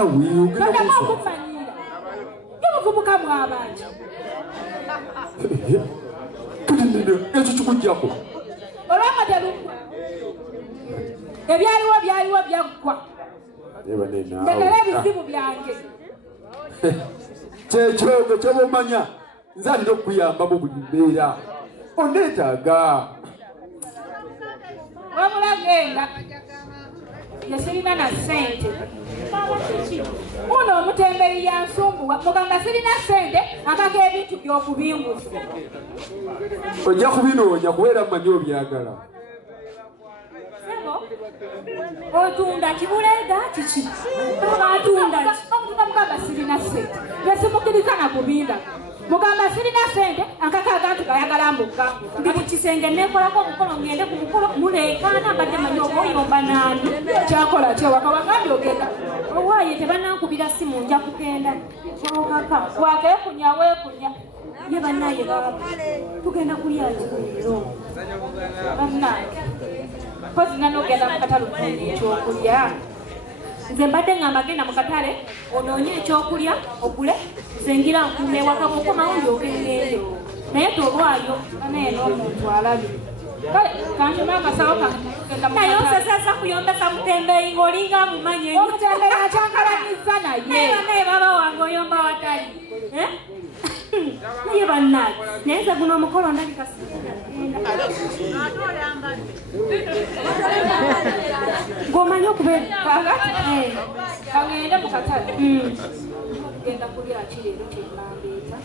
naawe ogenda kumanyira y'obuvubuka bw'abantu ekyo kikujjako olw'amadaluggwa byaliwo byaggwa ndekera ebizibu byange kyekyo kyebomanya nze alina okukuyambamu buli mbeera onneetaaga wabula genda yesirina na ssente muno omutemberi yansumbuwa mugamba sirina ssente akaka ebintu by'okubingusa ojja kubinoonya kubeera mmanyi obyagala otunda kibuleega kiki atunda mugamba sirina ssente besimukirika na kubinda mugamba sirina ssente akaka agantu gayagala mbuganguza ndi mu kisenge nekolako omukolo ngende ku mukolo muleekaana mbadde manyi oba oyomba naani kyakola kyewaka wagambye ogenda owaaye tebanankubira simu nja kugenda okaka wakeekunya weekunya ye bannaye baba tugenda kulya kiro bannange pozi nanogenda mu katale okufuna ekyokulya nze mbadde ngamba genda mu katale onoonye ekyokulya ogule zengira nkuuma ewaka bwokomawo ndyogengende naye tolwayo anaye n'omuntu alabye kale kantume akasawo naye osasasa kuyombesa mutembeyi ng'olinga mumanye omutembeyi akyankalaniza naye baba wange oyomba watali naye bannaye naye nze guno omukolo ndabika ng'omanyi okubeera kagende mu katale genda kulya kireero kyembandeeta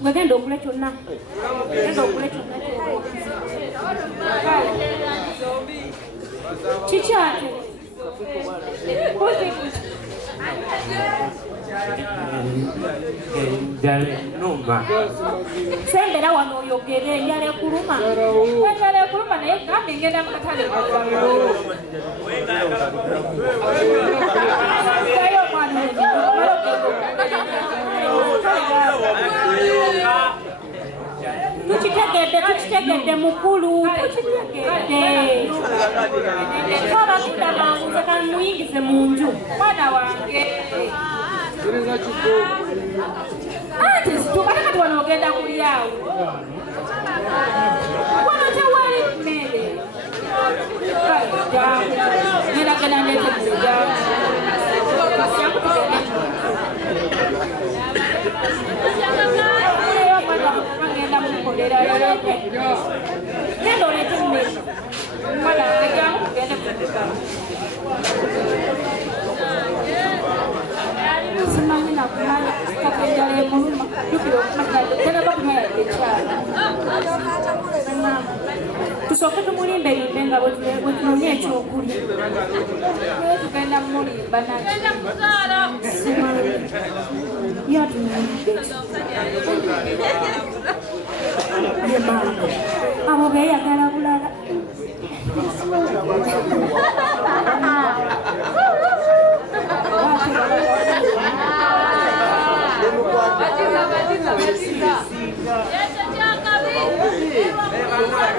gwe genda ogule kyonna kikyate sembera wano oyogere enjala ekuluma naye gambe ngenda mu katale tukitegedde mukulu tukitegedde abakudabanguze kamuyingize mu nju mwana wange ati tukatekati wano ogenda kulyawo wano tewali mmere nenagenda netemujamu agenda mukolera genda olete mmere mwana agegamu tugende kutegama simanyi nakumanya kakenjala emuluma tukira okumanya tena bakumanya ekyala tusooke tumulimbelimbe nga bwetunonya ekyokulya naye tugenda mulimba simanyi yatunulidde abo beeyagala bulala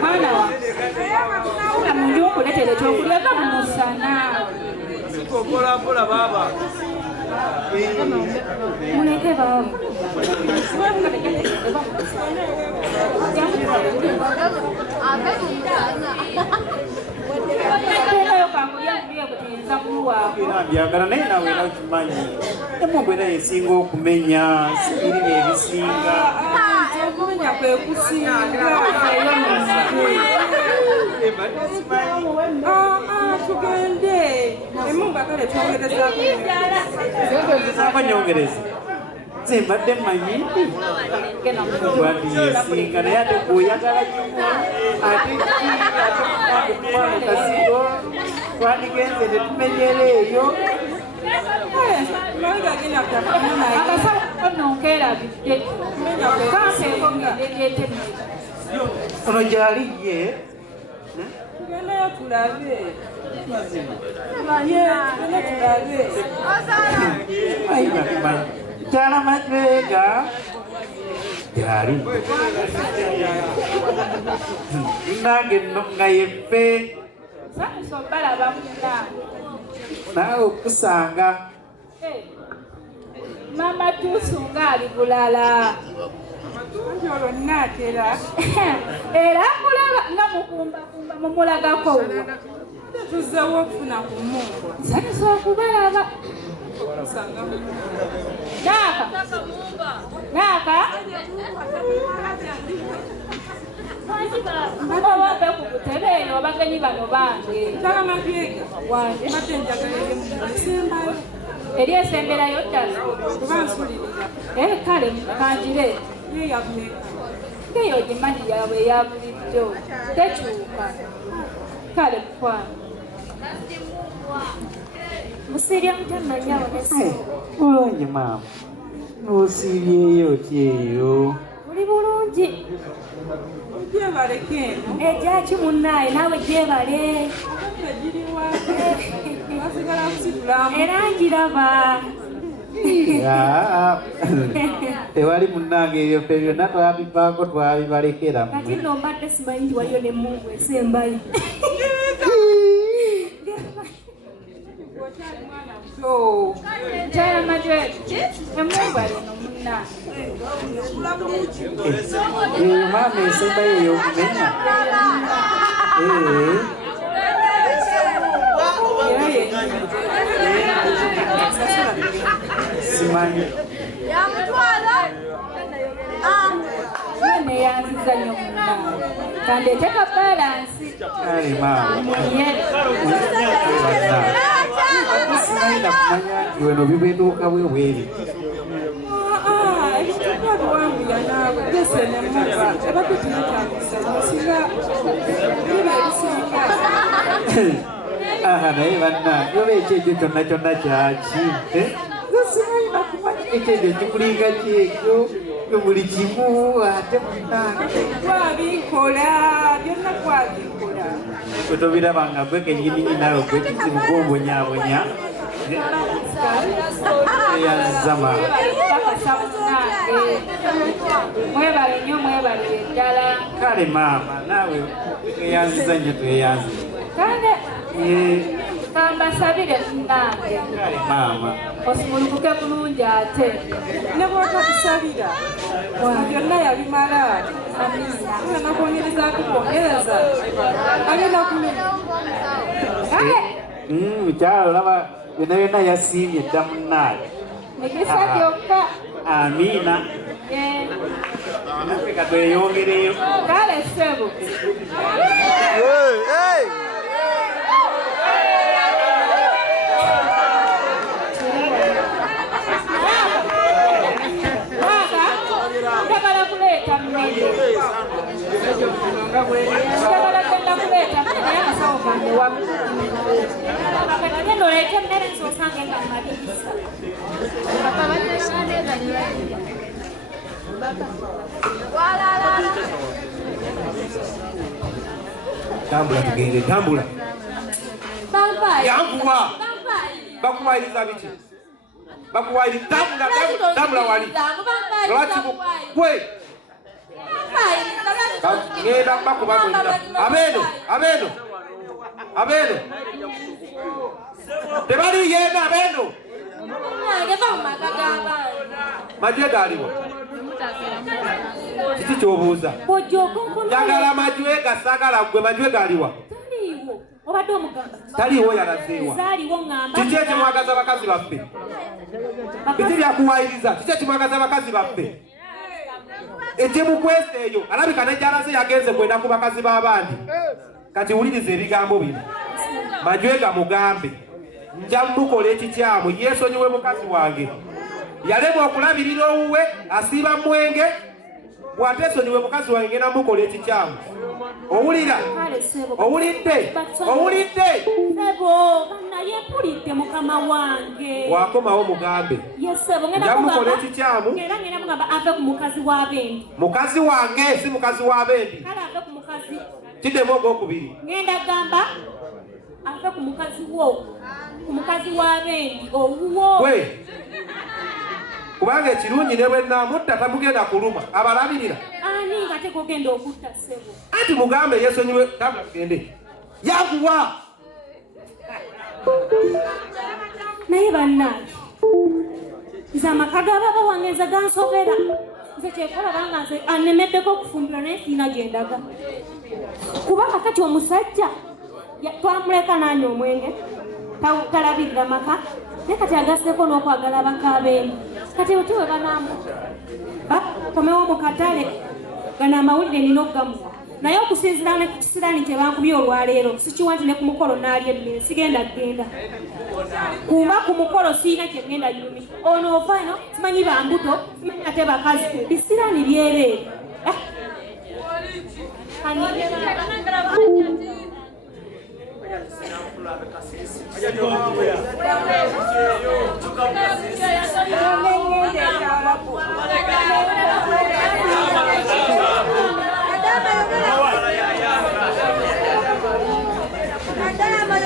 mwana wa munju okuletera ekyokulya gamumusana muleke baba byagala naye nawe era okimanyi emungu era yesinga okumenya sibirina ebisinga okumenya kwe kusinga tugende emungu akale twongerezaako nyongereza nze mbadde mmanyi gwandi yesinga naye ate gweoyagala nnyo ate tumwana kasigo twandigenze tetumenyera eyo ono gyali ye tugendeyo tulabe Jana Macbega Yari Nage nunga yepe Sani sombala bamuna Nao kusanga Mama tusunga ali bulala. Njolo natera. Era kulaba nga mukumba mumulagako. Tuzawo okufuna ku Mungu. Nsanyusa okubalaba. Naka. Mbababe ku kutebe eno abagenyi bano bange. Tala mabyega. Wange. Matenjagala esembayo. Eri esemberayo ddala. Kubansulirira. Kale kanjire. Yeyabuleka. Keyo gimanyi yawe ya bulijjo. Tekyuka. Kale kwana. Musirya mujana nyawo nesi. Bulungi maama. Nosiryeyo kyeyo. Uli bulungi. Gyebaleke eno. Ejaki munnaye nawe gyebale. Egiriwa. Basigala kusitulamu. Era ngiraba. Tewali munnange ebyo ffe byonna twabivaako twabibalekera. Kati nno mbadde simanyi nti waliyo ne Mungu esembayo. Kyala majweti. Emungu ali no munna. Eyo maama esembayo ey'okumenya. Simanyi. Mwene yanziza nnyo munna. Kandeeteka balansi. Kale maama. Simanyi na kumanya nti weno bibeetuuka bwe bweri. Ebitukwatuwanguya naawe gesene muba ebadde tunekyagisa musinga biba ebisinga. Naye bannange oba ekyekyo kyonna kyonna kyaki? Simanyi na kumanya ekyekyo kikulinga kyekyo buli kimu ate munnange. Twabikola byonna twabikola. Gwe tobirabanga gwe kenyininyini naawe gwe kizibu gw'ombonyaabonya. Eyazama. Mwebale nnyo mwebalire ddala. Kale maama naawe eyanziza nnyo tweyanziza. Kale kambasabire munnange. Kale maama. Osumulukuke bulungi ate. Ne bw'otatusabira byonna yabimala. Agenda kwongereza tukwongereza. Agenda kumenya. Kale Mukyala olaba byonna byonna yasiimye dda munnaaye. mikisa gyokka. Amiina. Naffe ka tweyongereyo. Kale ssebo. Njagala kuleeta mmere. Njagala genda kuleeta mmere naye akasawo kange wamu. Genda oleete emmere nsosange nga mmaliriza. Tambula tugende, tambula. Bampaye. Yanguwa. Bakuwayiriza biki? Bakuwayiriza. Tambula wali. Lwaki gwe? Ngenda bakuba bonna. Abeeno. Tebali yena abeeno. Majwe galiwo. Kiki kyobuuza? Njagala majwe gasagala gwe majwe galiwa. Obadde omugamba. Taliiwo yalazeewa. Zaaliwo ngamba. Kiki ekimwagaza abakazi baffe? Biki byakuwayiriza? Kiki ekimwagaza abakazi baffe? Ekimukwesa eyo alabika nejjalaze yagenze kwenda ku bakazi b'abandi. Kati wuliriza ebigambo bino. Majwe gamugambe. Nja mukola ekikyamu yeesonyiwe mukazi wange. Yalemwa okulabirira owuwe asiiba mwenge. Bw'ateesonyiwe mukazi wange ngenda mukola ekikyamu. Owulira? Owulidde? Sebo, naye mpulidde mukama wange. Wakomawo mugambe. Yesebo, ngenda mukola ekikyamu. Ngenda mugamba ave ku mukazi w'abendi. Mukazi wange si mukazi w'abendi. Kale ave ku mukazi. Kiddemu ogwokubiri. Ngenda gamba ave ku mukazi wo. Ku mukazi w'abendi owuwo. Gwe. Kubanga ekirungi ne bwe nnaamutta tamugenda kuluma. Abalabirira. Ani ngate kogenda okutta sebo. Ati mugambe yeesonyiwe tabula tugende. Yanguwa. Naye bannange nze amaka ga baba wange nze gansobera nze kyekola banga nze anemeddeko okufumbira naye siina gyendaga kuba kakati omusajja twamuleka nanya omwenge talabirira maka naye kati agaseko n'okwagala bakabeemu kati otiwe banamu komewo mu katale gano amawulire nina okugamuwa naye okusinzira ne ku kisiraani kye bankubye olwaleero sikiwa nti ne ku mukolo naalya emmere sigenda ggenda kuba ku mukolo siina kyengenda yumi ono ovaino simanyi bambuto simanyi ate bakazi bisiraani byereere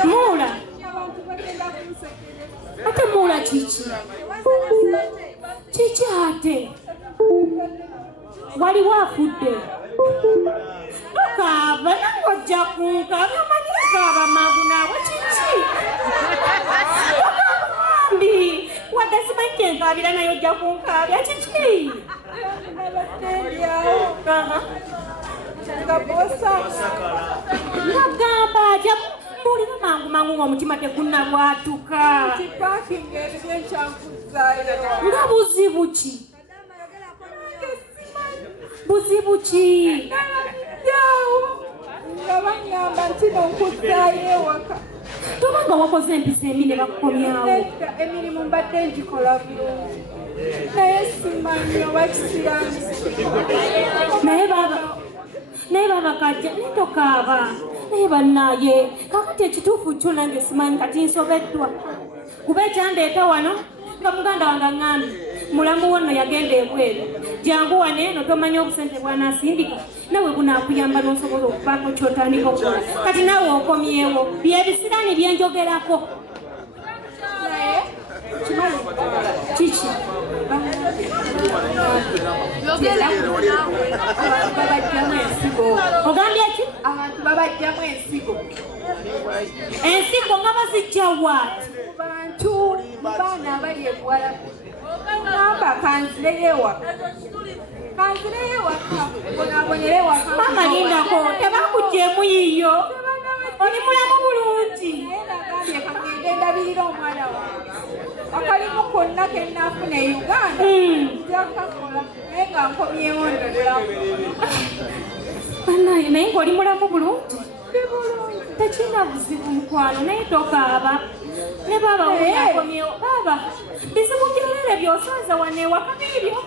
Mula ate mula chichi ate waliwo afudde kaaba nangojja kunkaaba manyi kaaba mangu naawe kiki mbi wadde simanyi kyenkaabira naye ojja kunkaabya kiki ngagamba atya mbulira mangu mangu ng'omutima tegunnalwatuka nga buzibu ki buzibu ki nga banyamba nti nonkuzaayo ewaka tobanga wakoze empisa embi ne bakukomyawo emirimu mbadde ngikola bulungi naye simanyi oba kisiramu naye baba kajja netokaaba naye bannaye kakati ekituufu kyo nange simanyi kati nsobeddwa kuba ekyandeeta wano nga muganda wange aŋŋambye mulamu wonno yagenda ebweru jangu wane eno tomanya obusente bwanaasindika nawe bunaakuyamba n'osobola okubaako kyotandika okukola kati naawe okomyewo byebisiraani byenjogerako kiki ogambye ki abantu babajjamu ensigo ensigo nga bazijja waati bantu baana abali ebuwala gamba kanzireyo ewaka bonabonyere ewaka mama lindako tebakuggyemu yiyo oli mulamu bulungi naye nagambye kagende ndabirira omwana wange akalimu konna kennaafuna e uganda jakakola naye nga nkomyewo ndolamu banaye naye ngaoli mulamu bulungi tekina buzibu mukwano naye tokaaba ne baba wenakomyewo baba bizibu byolere byosaza wanewaka bibyo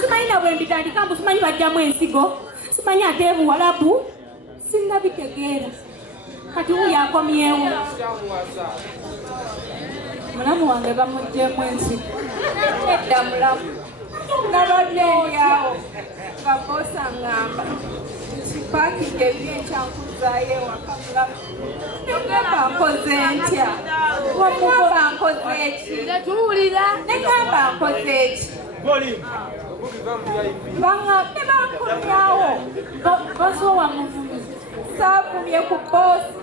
simanyi nabwe mbitandika mbu simanyi bajjamu ensigo simanyi ate ebuwalabu sinnabitegeera kati wuyo akomyewo mulamu wange bamuggyemu ensigo edda mulamu nabadde ndyawo nga boosa ngamba kipaakinga ebyenkyankuzaayo ewaka mulamu negamba nkoze ntya wamugamba nkoze eki negamba nkoze eki baŋŋambe bankomyawo basowa muvumi saafumye ku boosi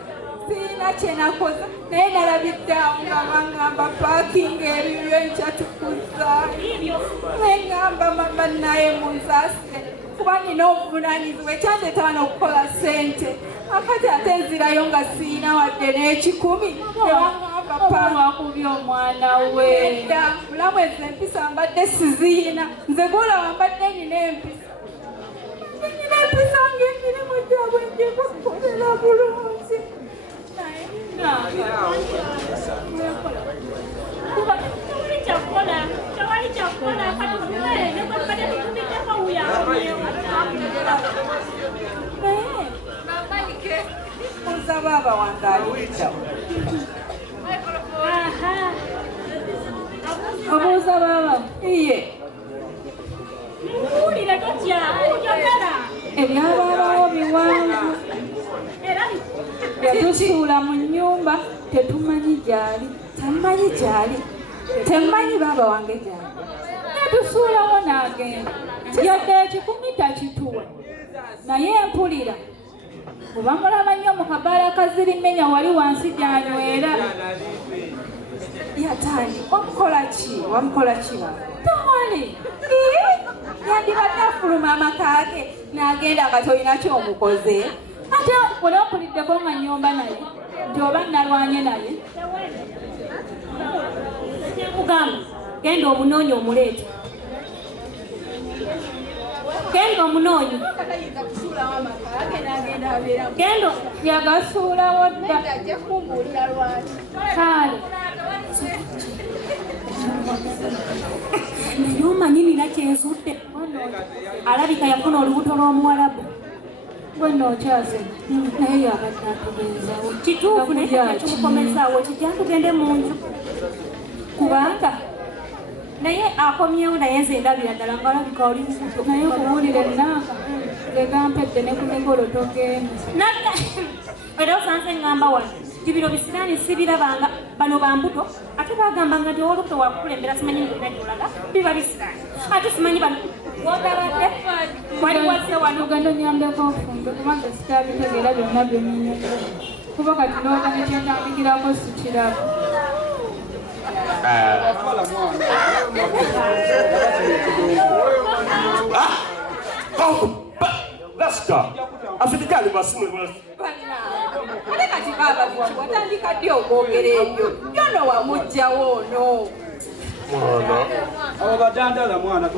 siina kye nakoze naye nalabiddeawo nga baŋŋamba paakinga ebyo enkyatukuzzaayo neŋŋamba bannaye munzaasire kuba nina obuvunaanyizibwa ekyandeetaana okukola ssente akati ate nzirayo nga siina wadde n'ekikumi wakubya omwana we edda mulamu ezo empisa mbadde siziina nze gulaba mbadde nina empisa ng'emirimu gyabwe gyebakolera bulungi tewali kyakukola oza baaba wange alidda obuuza baaba iye mpulire totya njogera ebyabaabawo biwanvu yatusuula mu nnyumba tetumanyi gyali temanyi baaba wange gyali natusuulawo n'agenda yadde ekikumi takituwa naye mpulira oba mulaba nnyo mu kabaala kazirimenya wali wansi gyanywera Yatani, wamukola ki ba? Tomwali. Yandibadde afuluma amaka ge n'agenda nga tolina ky'omukoze. Ate wali opuliddeko nga nnyomba naye nti oba nalwanye naye kugamba genda omunoonyi omuleeta genda omunoonyi genda yagasuulawo dda kale naye omanyi nina kyenzudde alabika yafuna olubuto lw'omuwalabu gwe nookyase naye yabadde atugenzawo kituufu naye kakyakimukomezaawo kijja tugende mu nju kubanga naye akomyewo naye nze ndabira ddala nga olabika oli bubuto naye okuwulira ennaaka legampedde ne ku migolo togenda era osanze ngamba wano tibiro bisiraani sibirabanga bano bambuto ate bagambanga nti olubuto wakukulembera simanyi nibinaolaga biba bisiraani ate simanyi bano wotabadde wali wazze wano Uganda nyambeko ofumbe kubanga sitabitegeera byonna byonyinyaga kuba kati nooga nekyentambikirako sikirako Lasta, afitikali basimu ate kati baba watandika ddi okwogera ebyo yono wamugjawo ono abo badandala mwana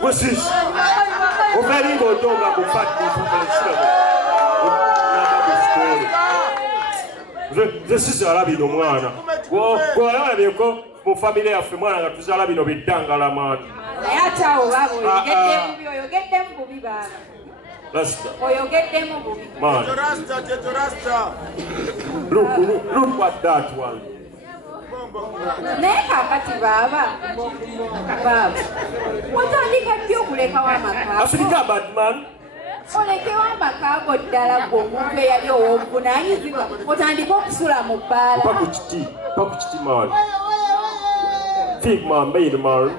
bwesisi overinga otonga kufati zesizi alabino mwana gwalalabyeko mu famire yaffe mwana nga tuzala bino biddangala mwana naye ate awo baba oyogeddemu bubi baba oyogeddemu bubi look what that one naye kakati baba otandika ddi okulekawo amakago Africa badman olekewo amakago ddala gwe omuntu eyali ow'obuvunanyizibwa otandika okusula mu bbaala paku kiti man fig man made man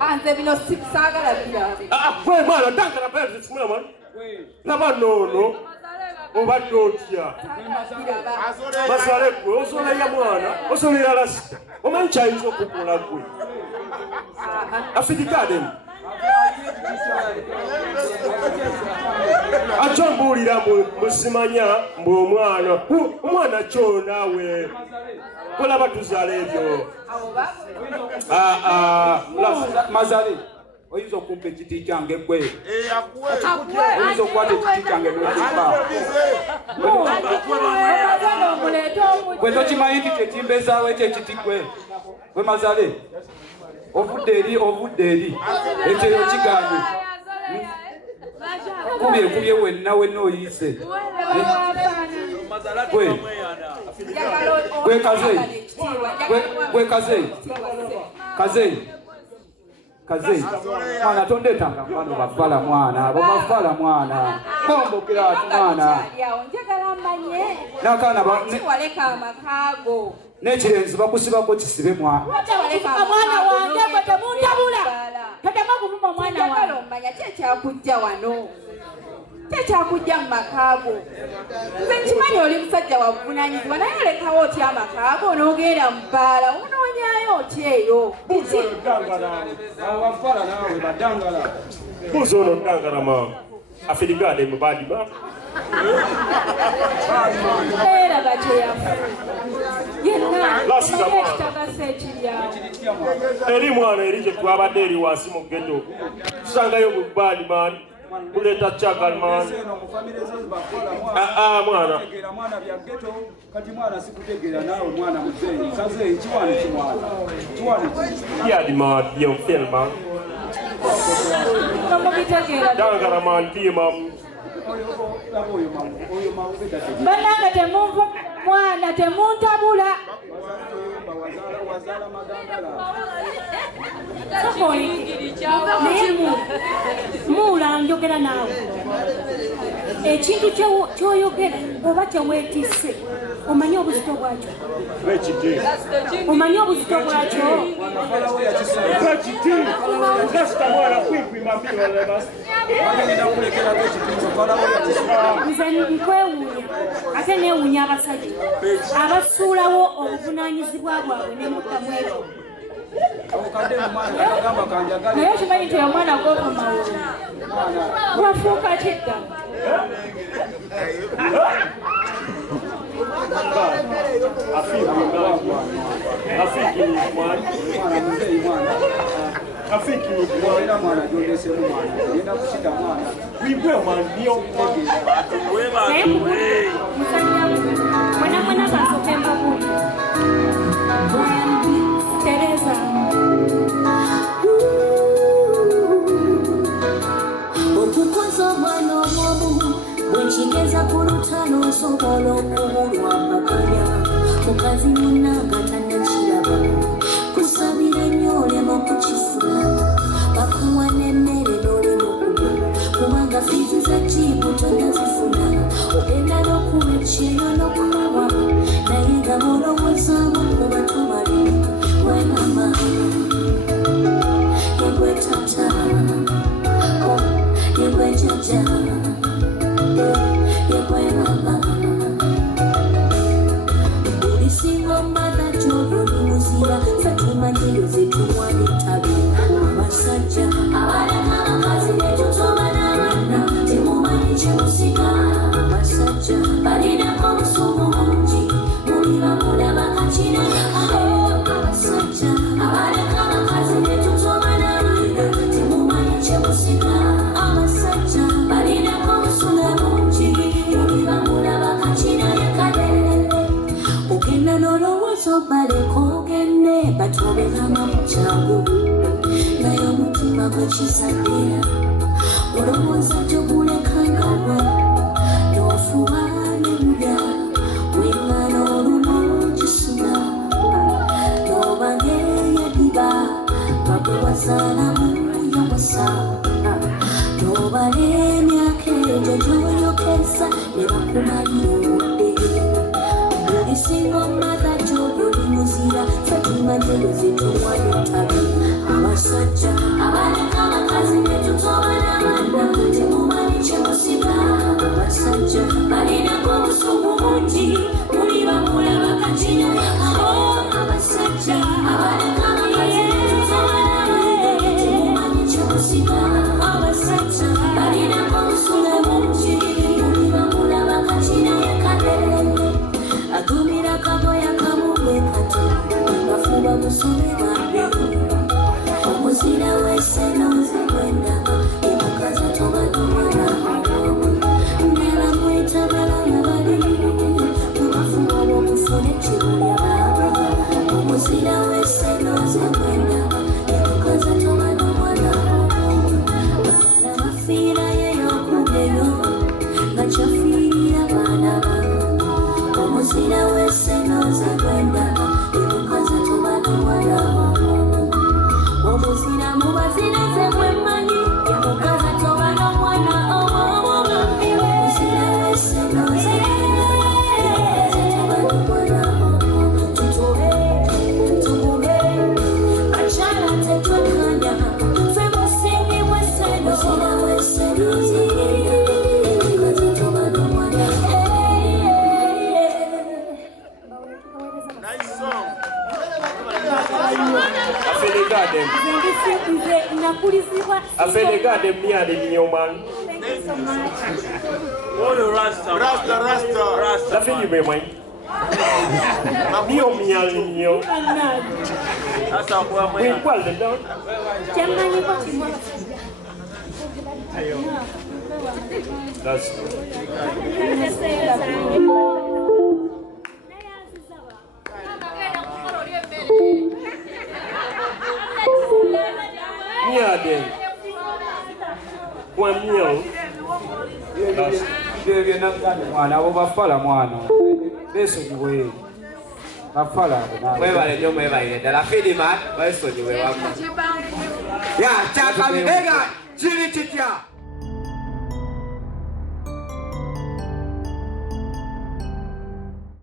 anze bino saagala birabe gwe mwana dankala paisimula man laba noono obadde otya masale gwe osoleya mwana osolera lasita omanyi kyayinza okukola gwe afitikademu aco mbuulira musimanya mbu omwana kyo naawe kolaba tuzala ebyo mazale oyinza okumpa ekiti kyange gwe oyinza okukwata ekiti kyange nokipa gwe tokimanyi nti kyekimbezaawo ekyo ekiti gwe mazale ovudde eri ekyeyo kigaanye kubye wenna oyise gwe kazeyi mwana tondetanga mwana bavala mwana abo bavala mwana kombokera ati mwana n'akaana waleka amakago n'ekirenzi bakusibako kisibe mwana omwana wange gwe temuntabula todema kuvuma omwana wange omanya kyekyakujja wano kyekyakujja mu makaago nze nkimanyi oli musajja wavunanyizibwa naye olekawo otya amakaago n'ogenda mu bbaala onoonyayo otyeyo buzi ono dangala ma afidigade mu badima era bakyeyafu yenna ekitagasa ekiryawo eri mwana eri gye twabadde eri wansi mu ghetto tusangayo mu badima kuleeta chagal man mwana kati mwana sikutegeera naawe mwana muzeeyi kazeeyi kiwani yadi ma bien film dangala man timam bannange temunva mwana temuntabula naye muula njogera naawe ekintu kyoyogera oba kyeweetisse omanyi obuzito bwakyo omanyi obuzito bwakyo nze nkwewuunya ate neewunya abasajja abasuulawo obuvunaanyizibwa bwabwe ne muddamu ekyo naye okimanyi nti omwana gw'okomawo wafuuka kidda mwenamwena kasoke mbabuli Teresa okukoza omwana omwomu bwekigeza ku lutalo osobola okubulwa mpakanya mukazi munanga tannakiraba kusabira ennyo olema okukifuna bakuwa n'emmere n'olema okulya kubanga fiizi za jibu tonnazifuna ogenda n'okuba ekyeyo n'okulaba naye nga bolowoozamu kuba tobali we mama yegwe tata yegwe jaja yegwe mama buli singo mmadha gy'obuli muzira fetumanyiyo zetuwana ettabi abasajja abaleka abakazi netutoba n'abaana temumanyi kyemusiga abasajja balinako obusuubu bungi muli bamulaba kakina abasajja abaleka abakazi netutoba n'abaana temumanyi kyemusiga abasajja balinako obusuubu bungi muli bamulaba kakina yekale ogenda n'olowooza obaleka ogende batobekanga mu kyangu naye omutima gwekisadira olowooza gyogulekangabwa n'ofuba n'ebya wengana oluno kisula n'oba ng'eyadiba babwe wazaalamu yawasa n'obala emyaka egyo gy'oyokesa ne bakumalirudde buli singa ommadha gy'oli muzira fatumanjeyo zetuwana ettabi abasajja abaleka abakazi netutoba n'abaana temumanyi kyemusiga abasajja balinako obusuubu bungi muli bamulaba kakina abasajja abaleka abakazi netutoba n'abaana temumanyi kyemusiga abasajja balinako obusuubu bungi muli bamulaba kakina yekale agumira kaboya kamugwe kati bafuba busome bwadde omuzira wese n'ozigwenda emukazi tobatomwana nebamweta balala bali mubafuba bw'okufuna ekibulya omuzira wese n'ozigwenda emukazi tobatomwana balala bafiirayo ey'okubyeyo nga kyafiirira baana omuzira wese n'ozigwenda emukazi tobatomwana omuzira mubazirize bwemmanyi emukazi tobana omwana omuzira wese n'ozigwenda emukazi tobana omwana tutube akyala tetwekanya fe musingi wese n'ozira wese n'ozigwenda emukazi tobana omwana Afelegade myali nyoman. Rasta. Lafini memai. Nio myali nio. Asa kwa mwe. Kwal de don. Jamani kwa chimwa. That's. Miade. Kwa mio. Bye nagane mwana abo bafala mwana. Besonyiwe. Bafala abo. Mwebale nyo mwebale. Dala fidi man. Besonyiwe wako. Ya, chaka mibega. Chili chitia.